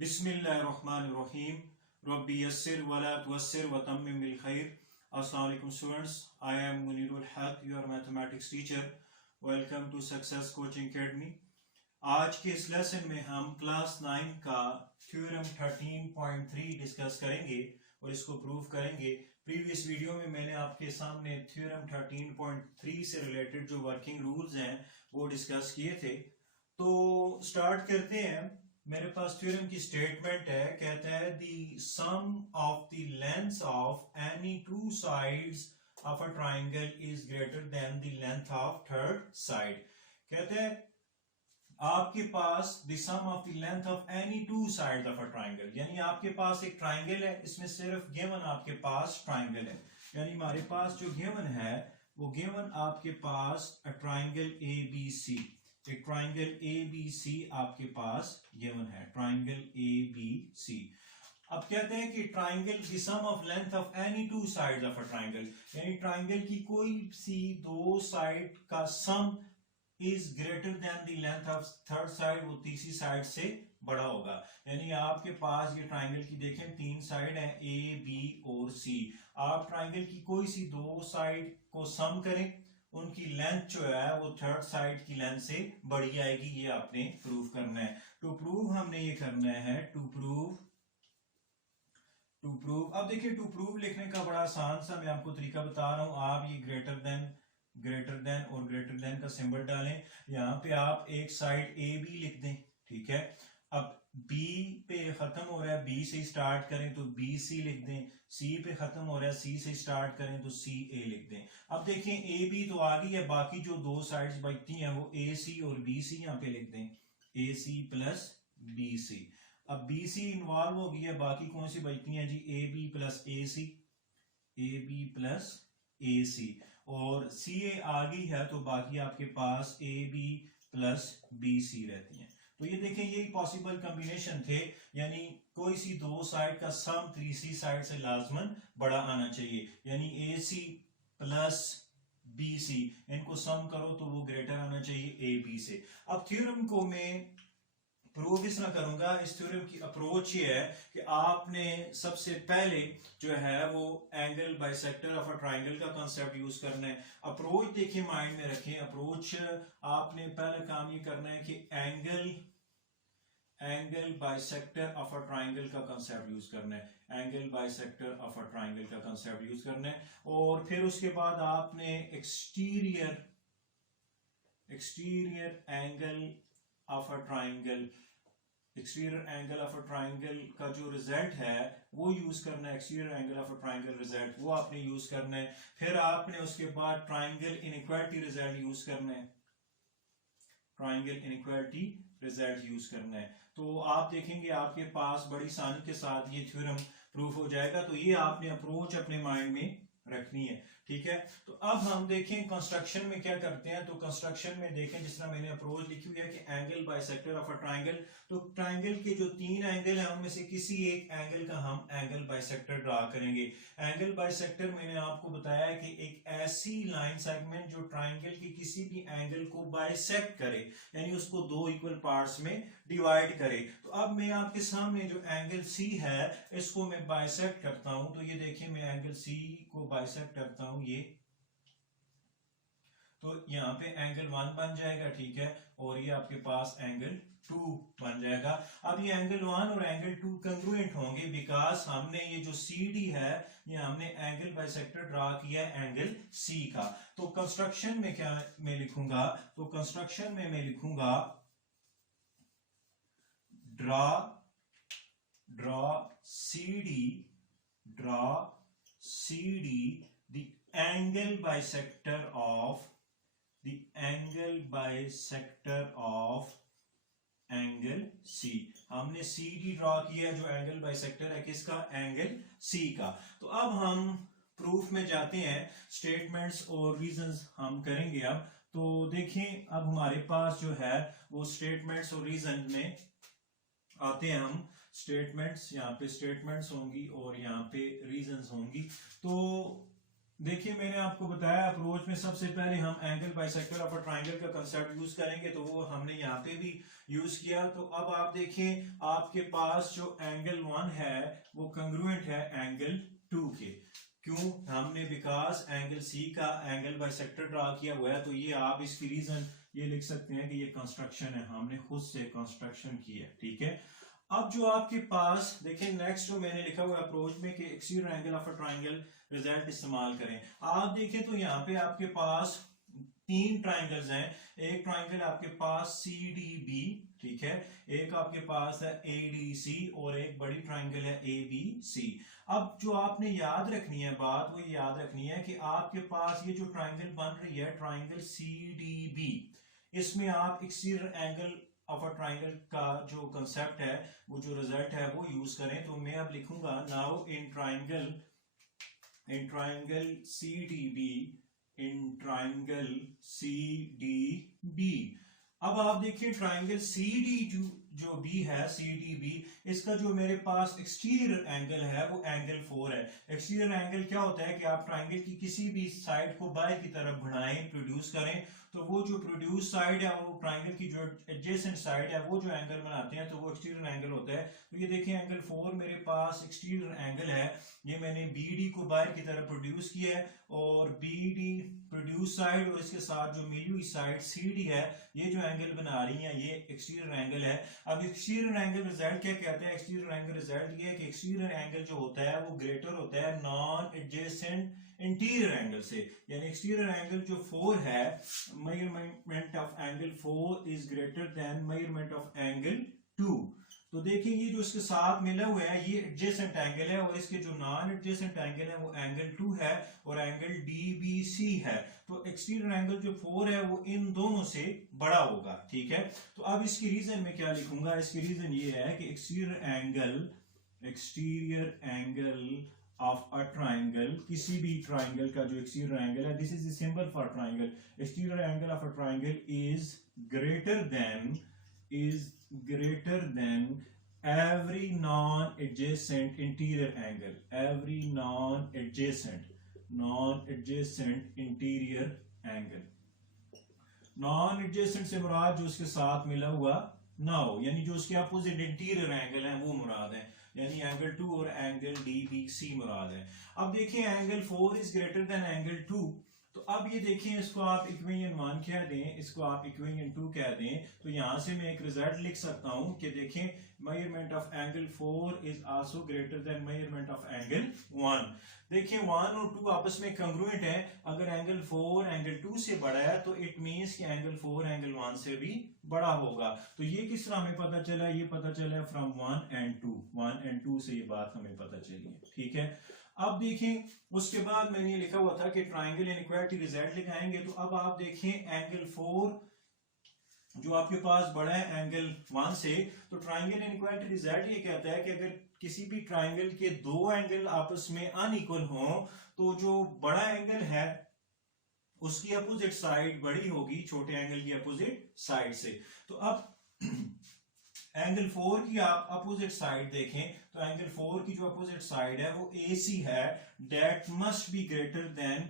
बिस्मिल्लाहिर्रहमानिर्रहीम रब्बी यस्सिर वला तुअस्सिर व तम्मिम बिल खैर। अस्सलाम वालेकुम students, I am Munirul Haque, your mathematics teacher. Welcome to success coaching academy. आज के इस लेसन में हम क्लास 9 का थ्योरम 13.3 डिस्कस करेंगे और इसको प्रूव करेंगे। प्रीवियस वीडियो में मैंने आपके सामने थ्योरम 13.3 से रिलेटेड जो वर्किंग रूल्स हैं वो डिस्कस किए थे। तो स्टार्ट करते हैं। मेरे पास थ्योरम की स्टेटमेंट है, कहता है the sum of the lengths of any two sides of a triangle is greater than the length of third side. कहते हैं आपके पास the sum of the length of any two sides of a triangle, यानी आपके पास एक triangle है, इसमें सिर्फ गिवन आपके पास ट्राइंगल है, यानी हमारे पास जो गिवन है वो गिवन आपके पास अ ट्राइंगल ए बी सी, एक ट्राइंगल ए बी सी आपके पास गिवन है, ट्राइंगल ए बी सी। अब कहते हैं कि ट्राइंगल की sum of length of any two sides of a triangle, यानी ट्राइंगल की कोई सी दो साइड का sum is greater than the length of third side, वो तीसरी साइड से बड़ा होगा। यानी आपके पास ये ट्राइंगल की देखें तीन साइड है ए बी और सी। आप ट्राइंगल की कोई सी दो साइड को सम करें, उनकी लेंथ जो है वो थर्ड साइड की लेंथ से बड़ी आएगी, ये आपने प्रूव करना है। टू प्रूव हमने ये करना है टू प्रूव। अब देखिए टू प्रूव लिखने का बड़ा आसान सा मैं आपको तरीका बता रहा हूं। आप ये ग्रेटर देन और ग्रेटर देन का सिंबल डालें, यहाँ पे आप एक साइड ए बी लिख दें, ठीक है। अब बी पे खत्म हो रहा है, बी से स्टार्ट करें तो बी सी लिख दें, सी पे खत्म हो रहा है, सी से स्टार्ट करें तो सी ए लिख दें। अब देखें ए बी तो आ गई है, बाकी जो दो साइड्स बचती हैं वो ए सी और बी सी यहाँ पे लिख दें, ए सी प्लस बी सी। अब बी सी इन्वॉल्व हो गई है, बाकी कौन सी बचती हैं जी, A B plus A C, A B plus A C, और सी ए आ गई है तो बाकी आपके पास A B plus B C रहती हैं। तो ये देखें यही पॉसिबल कॉम्बिनेशन थे, यानी कोई सी दो साइड का सम तीसरी साइड से लाजमन बड़ा आना चाहिए, यानी ए सी प्लस बी सी, इनको सम करो तो वो ग्रेटर आना चाहिए ए बी से। अब थ्योरम को मैं प्रूव इस ना करूंगा, इस थ्योरम की अप्रोच ये है कि आपने सबसे पहले जो है वो angle bisector of a triangle का कांसेप्ट यूज करना है। अप्रोच देखिए माइंड में रखें, अप्रोच आपने पहले काम ये करना है कि angle bisector of a triangle का कांसेप्ट यूज करना है, angle bisector of a triangle का कांसेप्ट यूज करना है। और फिर उसके बाद आपने exterior angle of a triangle, exterior angle of a triangle का जो रिजल्ट है वो यूज करना है, exterior angle of a triangle result वो आपने यूज करना है। फिर आपने उसके बाद ट्राइंगल इनइक्वालिटी रिजल्ट यूज करना है, ट्राइंगल इनइक्वालिटी रिजल्ट यूज करना है। तो आप देखेंगे आपके पास बड़ी आसानी के साथ ये थ्योरम प्रूफ हो जाएगा। तो ये आपने अप्रोच अपने माइंड में रखनी है, ठीक है। तो अब हम देखें कंस्ट्रक्शन में क्या करते हैं। तो कंस्ट्रक्शन में देखें जिस तरह मैंने अप्रोच लिखी हुई है कि angle bisector of a triangle, तो ट्राइंगल के जो तीन एंगल हैं उनमें से किसी एक एंगल का हम एंगल बाइसेक्टर ड्रा करेंगे। एंगल बाइसेक्टर मैंने आपको बताया है कि एक ऐसी लाइन सेगमेंट जो ट्राइंगल के किसी भी एंगल को बाइसेक्ट करे, यानी उसको दो इक्वल पार्ट्स में डिवाइड करे। तो अब मैं आपके सामने जो एंगल सी है इसको मैं बाइसेक्ट करता हूं, तो ये देखिए मैं एंगल सी को बाइसेक्ट करता हूं, ये तो यहाँ पे एंगल 1 बन जाएगा, ठीक है, और ये आपके पास एंगल 2 बन जाएगा। अब ये एंगल 1 और एंगल 2 कंग्रुएंट होंगे बिकॉज हमने ये जो CD है ये हमने एंगल बाइसेक्टर ड्रा किया है एंगल C का। तो कंस्ट्रक्शन में क्या मैं लिखूंगा, तो कंस्ट्रक्शन में मैं लिखूंगा draw CD the angle bisector of angle C। हमने CD ड्रॉ किया जो एंगल बाइसेक्टर है किसका, एंगल C का। तो अब हम प्रूफ में जाते हैं, स्टेटमेंट्स और रीजंस हम करेंगे। अब तो देखें अब हमारे पास जो है वो स्टेटमेंट्स और रीजन में आते हैं हम। स्टेटमेंट्स, यहाँ पे स्टेटमेंट्स होंगी और यहाँ पे रीजंस होंगी। तो देखिए मैंने आपको बताया अप्रोच में सबसे पहले हम angle bisector of a triangle का कंसेप्ट यूज करेंगे, तो वो हमने यहाँ पे भी यूज किया। तो अब आप देखें आपके पास जो एंगल 1 है वो कंग्रुएंट है एंगल 2 के। क्यों? हमने बिकॉज एंगल सी का एंगल बाइसेक्टर ड्रा किया हुआ है, तो ये आप इसकी रीजन ये लिख सकते हैं कि ये कंस्ट्रक्शन है, हमने खुद से कंस्ट्रक्शन की है, ठीक है। अब जो आपके पास देखें नेक्स्ट जो मैंने लिखा हुआ अप्रोच में कि exterior angle of a triangle result इस्तेमाल करें। आप देखें तो यहाँ पे आपके पास 3 ट्रायंगल्स हैं। एक ट्रायंगल आपके पास सी डी बी, ठीक है, एक आपके पास है ए डी सी और एक बड़ी ट्रायंगल है ए बी सी। अब जो आपने याद रखनी है बात, वो याद रखनी है कि आपके पास ये जो ट्रायंगल बन रही है ट्रायंगल सी डी बी, इसमें आप exterior angle of a triangle का जो कंसेप्ट है, वो जो रिजल्ट है वो यूज करें। तो मैं अब लिखूंगा now in triangle C D B, in triangle C D B. अब आप देखिए ट्रायंगल सी डी जो बी है सी डी बी, इसका जो मेरे पास एक्सटीरियर एंगल है वो एंगल 4 है। एक्सटीरियर एंगल क्या होता है कि आप ट्रायंगल की किसी भी साइड को बाहर की तरफ बढ़ाएं, प्रोड्यूस करें, तो वो जो प्रोड्यूस साइड है वो ट्रायंगल की जो एडजेसेंट साइड है वो जो एंगल बनाते हैं तो वो एक्सटीरियर एंगल होता है। तो ये देखिए एंगल 4 मेरे पास एक्सटीरियर एंगल है, ये मैंने बी डी को बाहर की तरफ प्रोड्यूस किया है और बी डी प्रोड्यूस साइड और इसके साथ जो मिली हुई साइड सी डी है, ये जो एंगल बना रही है ये एक्सटीरियर एंगल है। अब एक्सटीरियर एंगल रिजल्ट क्या कहते हैं? एक्सटीरियर एंगल रिजल्ट ये है कि एक्सटीरियर एंगल जो होता है वो ग्रेटर होता है नॉन एडजेसेंट इंटीरियर एंगल से। यानी एक्सटीरियर एंगल जो 4 है, measurement of angle 4 is greater then measurement of angle 2। तो देखिए ये जो इसके साथ मिला हुआ है ये एडजेसेंट एंगल है और इसके जो नॉन एडजेसेंट एंगल है वो एंगल 2 है और एंगल DBC है। तो एक्सटीरियर एंगल जो 4 है वो इन दोनों से बड़ा होगा, ठीक है। तो अब इसकी रीजन में क्या लिखूंगा? इसकी रीजन ये है कि exterior angle of a triangle, किसी भी ट्रायंगल का जो एक्सटीरियर एंगल है, this is the symbol for triangle, exterior angle of a triangle is greater then every non-adjacent interior angle, every non-adjacent interior angle। non-adjacent से मुराद जो उसके साथ मिला हुआ ना हो, यानी जो उसके अपोजिट इंटीरियर एंगल है वो मुराद है, यानी एंगल 2 और एंगल DBC मुराद है। अब देखिए angle 4 is greater then angle 2, तो अब ये देखिए इसको आप इक्वेशन 1 कह दें, इसको आप इक्वेशन 2 कह दें, तो यहां से मैं एक रिजल्ट लिख सकता हूं कि देखें measurement of angle 4 is also greater than measurement of angle 1। देखिए 1 और 2 आपस में कंग्रुएंट है। अगर एंगल 4 एंगल 2 से बड़ा है तो इट मींस कि एंगल 4 एंगल 1 से भी बड़ा होगा। तो ये किस तरह हमें पता चला? ये पता चला फ्रॉम 1 एंड 2 से ये बात हमें पता चली है, ठीक है। अब देखें उसके बाद मैंने ये लिखा हुआ था कि ट्रायंगल इनइक्वालिटी रिजल्ट लिखाएंगे। तो अब आप देखें एंगल 4 जो आपके पास बड़ा है एंगल 1 से, तो ट्रायंगल इनइक्वालिटी रिजल्ट ये कहता है कि अगर किसी भी ट्रायंगल के दो एंगल आपस में अनइक्वल हो तो जो बड़ा एंगल है उसकी अपोजिट साइड बड़ी होगी छोटे एंगल की अपोजिट साइड से। तो अब एंगल 4 की आप अपोजिट साइड देखें तो एंगल 4 की जो अपोजिट साइड है वो AC है, that must be greater than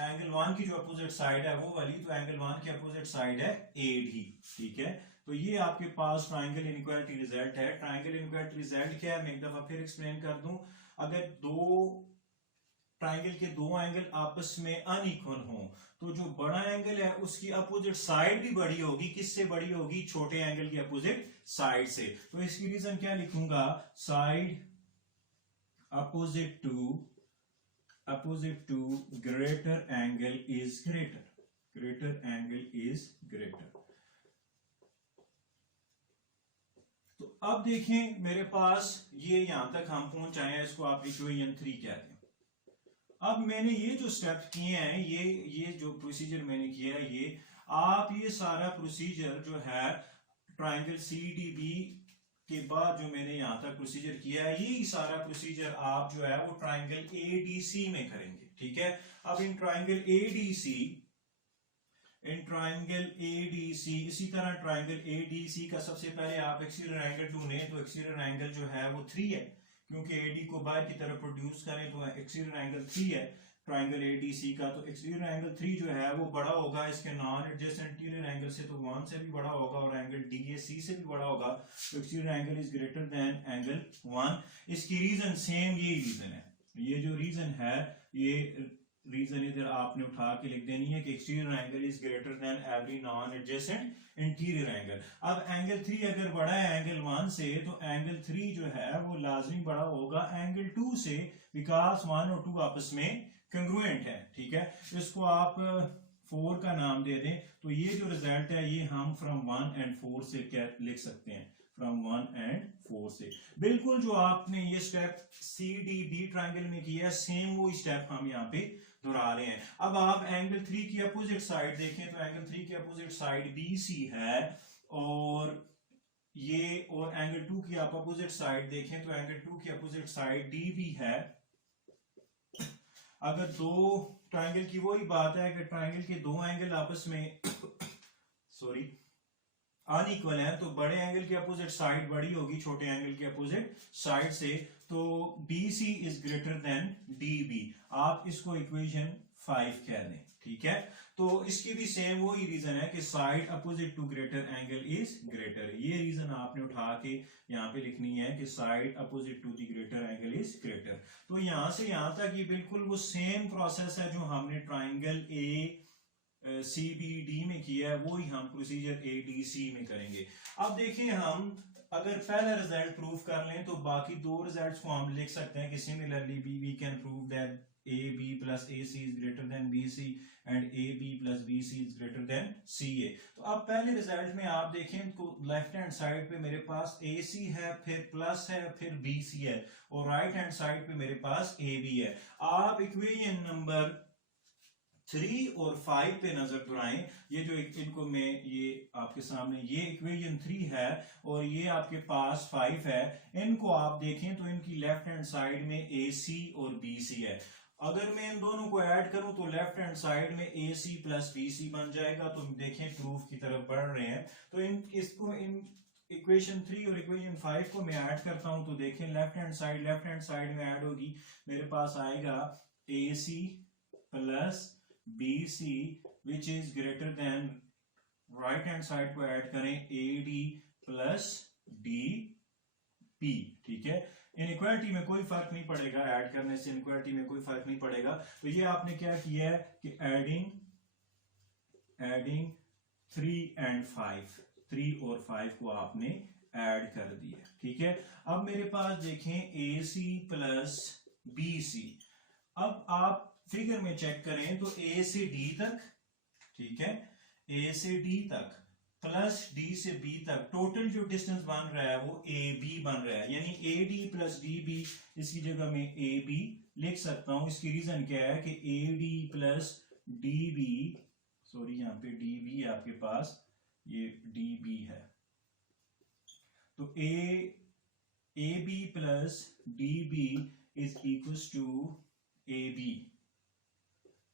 angle 1 की जो अपोजिट साइड है वो वाली, तो एंगल 1 की अपोजिट साइड है AD, ठीक है। तो ये आपके पास ट्रायंगल इनइक्वालिटी रिजल्ट है। ट्रायंगल इनइक्वालिटी रिजल्ट क्या है मैं एक दफा फिर एक्सप्लेन कर दूं। अगर ट्रायंगल के दो एंगल आपस में अनइक्वल हों तो जो बड़ा एंगल है उसकी अपोजिट साइड भी बड़ी होगी। किससे बड़ी होगी? छोटे एंगल की अपोजिट साइड से। तो इसकी रीजन क्या लिखूंगा? Side opposite to greater angle is greater. तो अब देखें मेरे पास ये यहां तक हम पहुंच आए हैं, इसको आप इक्वेशन 3 कहते हैं। अब मैंने ये जो स्टेप किए हैं, ये जो प्रोसीजर मैंने किया है, ये आप ये सारा प्रोसीजर जो है ट्रायंगल CDB के बाद जो मैंने यहां तक प्रोसीजर किया है, ये सारा प्रोसीजर आप जो है वो ट्रायंगल ADC में करेंगे, ठीक है। अब इन ट्रायंगल ADC इसी तरह ट्रायंगल ADC का सबसे पहले आप एक्सटीरियर एंगल ढूंढें, तो एक्सटीरियर एंगल जो है वो 3 है, क्योंकि AD को बाहर की तरफ प्रोड्यूस करें तो एक्सटीरियर एंगल 3 है ट्राइंगल ADC का, तो एक्सटीरियर एंगल 3 जो है वो बड़ा होगा इसके नॉन एडजेसेंट इंटीरियर एंगल से, तो 1 से भी बड़ा होगा, और एंगल DAC से भी बड़ा होगा, तो exterior angle is greater then angle 1। इसकी रीजन सेम यही रीजन है, ये जो रीजन है ये रीजन इधर आपने उठा के लिख देनी है कि exterior angle is greater then every non adjacent interior angle. अब एंगल 3 अगर बड़ा है एंगल 1 से, तो एंगल 3 जो है वो लाजमी बड़ा होगा एंगल 2 से, बिकॉज 1 और 2 आपस में कंग्रुएंट है, ठीक है। तो इसको आप 4 का नाम दे दें, तो ये जो रिजल्ट है ये हम फ्रॉम 1 and 4 से क्या लिख सकते हैं, फ्रॉम 1 and 4 से। बिल्कुल जो आपने ये स्टेप CDD ट्राइंगल में किया सेम वो स्टेप हम यहाँ पे दोहरा रहे हैं। अब आप एंगल 3 की अपोजिट साइड देखें, तो एंगल 3 की अपोजिट साइड BC है, और ये और एंगल 2 की आप अपोजिट साइड देखें तो एंगल 2 की अपोजिट साइड DB है। अगर दो ट्राइंगल की वही बात है कि ट्राइंगल के दो एंगल आपस में सॉरी अनइक्वल है, तो बड़े एंगल की अपोजिट साइड बड़ी होगी छोटे एंगल की अपोजिट साइड से, तो BC is greater then DB। आप इसको इक्वेशन 5 कह दें, ठीक है। तो इसकी भी सेम वही रीजन है कि side opposite to greater angle is greater, ये रीजन आपने उठा के यहाँ पे लिखनी है कि side opposite to the greater angle is greater. तो यहां से यहां तक ये बिल्कुल वो सेम प्रोसेस है जो हमने ट्राइंगल CBD में किया है, वो ही हम प्रोसीजर ADC में करेंगे। अब देखिए हम अगर पहला रिजल्ट प्रूव कर लें तो बाकी दो रिजल्ट्स को हम लिख सकते हैं कि similarly we can prove that AB plus AC is greater than BC and AB plus BC is greater than CA। तो अब पहले रिजल्ट में आप देखें तो लेफ्ट हैंड साइड पे मेरे पास AC है, फिर प्लस है, फिर BC है, और राइट हैंड साइड पे मेरे पास AB है। आप इक्वेशन नंबर 3 और 5 पे नजर दुराएं, ये जो इनको मैं ये आपके सामने ये इक्वेशन 3 है और ये आपके पास 5 है, इनको आप देखें तो इनकी लेफ्ट हैंड साइड में AC और BC है। अगर मैं इन दोनों को ऐड करूं तो लेफ्ट हैंड साइड में AC प्लस BC बन जाएगा। तो देखें प्रूफ की तरफ बढ़ रहे हैं, तो इन इक्वेशन 3 और इक्वेशन 5 को मैं ऐड करता हूं, तो देखें लेफ्ट हैंड साइड में ऐड होगी, मेरे पास आएगा AC plus BC which is greater then, right hand side को ऐड करें AD प्लस DP, ठीक है। इनइक्वालिटी में कोई फर्क नहीं पड़ेगा, ऐड करने से इनइक्वालिटी में कोई फर्क नहीं पड़ेगा। तो ये आपने क्या किया है कि एडिंग 3 and 5, 3 और 5 को आपने ऐड कर दिया, ठीक है। अब मेरे पास देखें AC प्लस BC, अब आप फिगर में चेक करें तो A से D तक, ठीक है, A से D तक प्लस D से B तक टोटल जो डिस्टेंस बन रहा है वो AB बन रहा है, यानी AD प्लस DB, इसकी जगह मैं AB लिख सकता हूं। इसकी रीजन क्या है कि AD प्लस DB, सॉरी यहाँ पे DB आपके पास ये DB है, तो AB plus DB is equal to AB,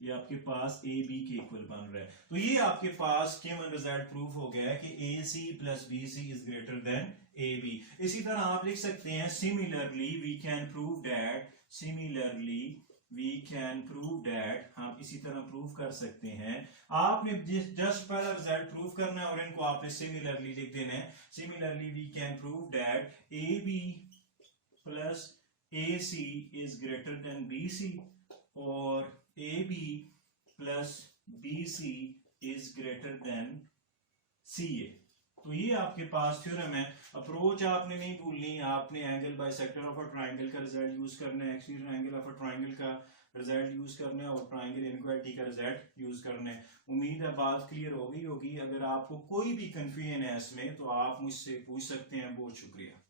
ये आपके पास AB के इक्वल बन रहा है। तो ये आपके पास गिवन रिजल्ट प्रूफ हो गया है कि AC plus BC is greater than AB। इसी तरह आप लिख सकते हैं similarly we can prove that, हम इसी तरह प्रूव कर सकते हैं। आपने जस्ट पहला रिजल्ट प्रूव करना है और इनको आपने सिमिलरली लिख देना है। Similarly we can prove that AB plus AC is greater than BC और AB plus BC is greater than CA। तो ये आपके पास थ्योरम है। अप्रोच आपने नहीं भूलनी, आपने angle bisector of a triangle का रिजल्ट यूज करना है, exterior angle of a triangle का रिजल्ट यूज करना है और ट्राइंगल इनइक्वालिटी का रिजल्ट यूज करना है। उम्मीद है बात क्लियर हो गई होगी। अगर आपको कोई भी कंफ्यूजन है इसमें तो आप मुझसे पूछ सकते हैं। बहुत शुक्रिया।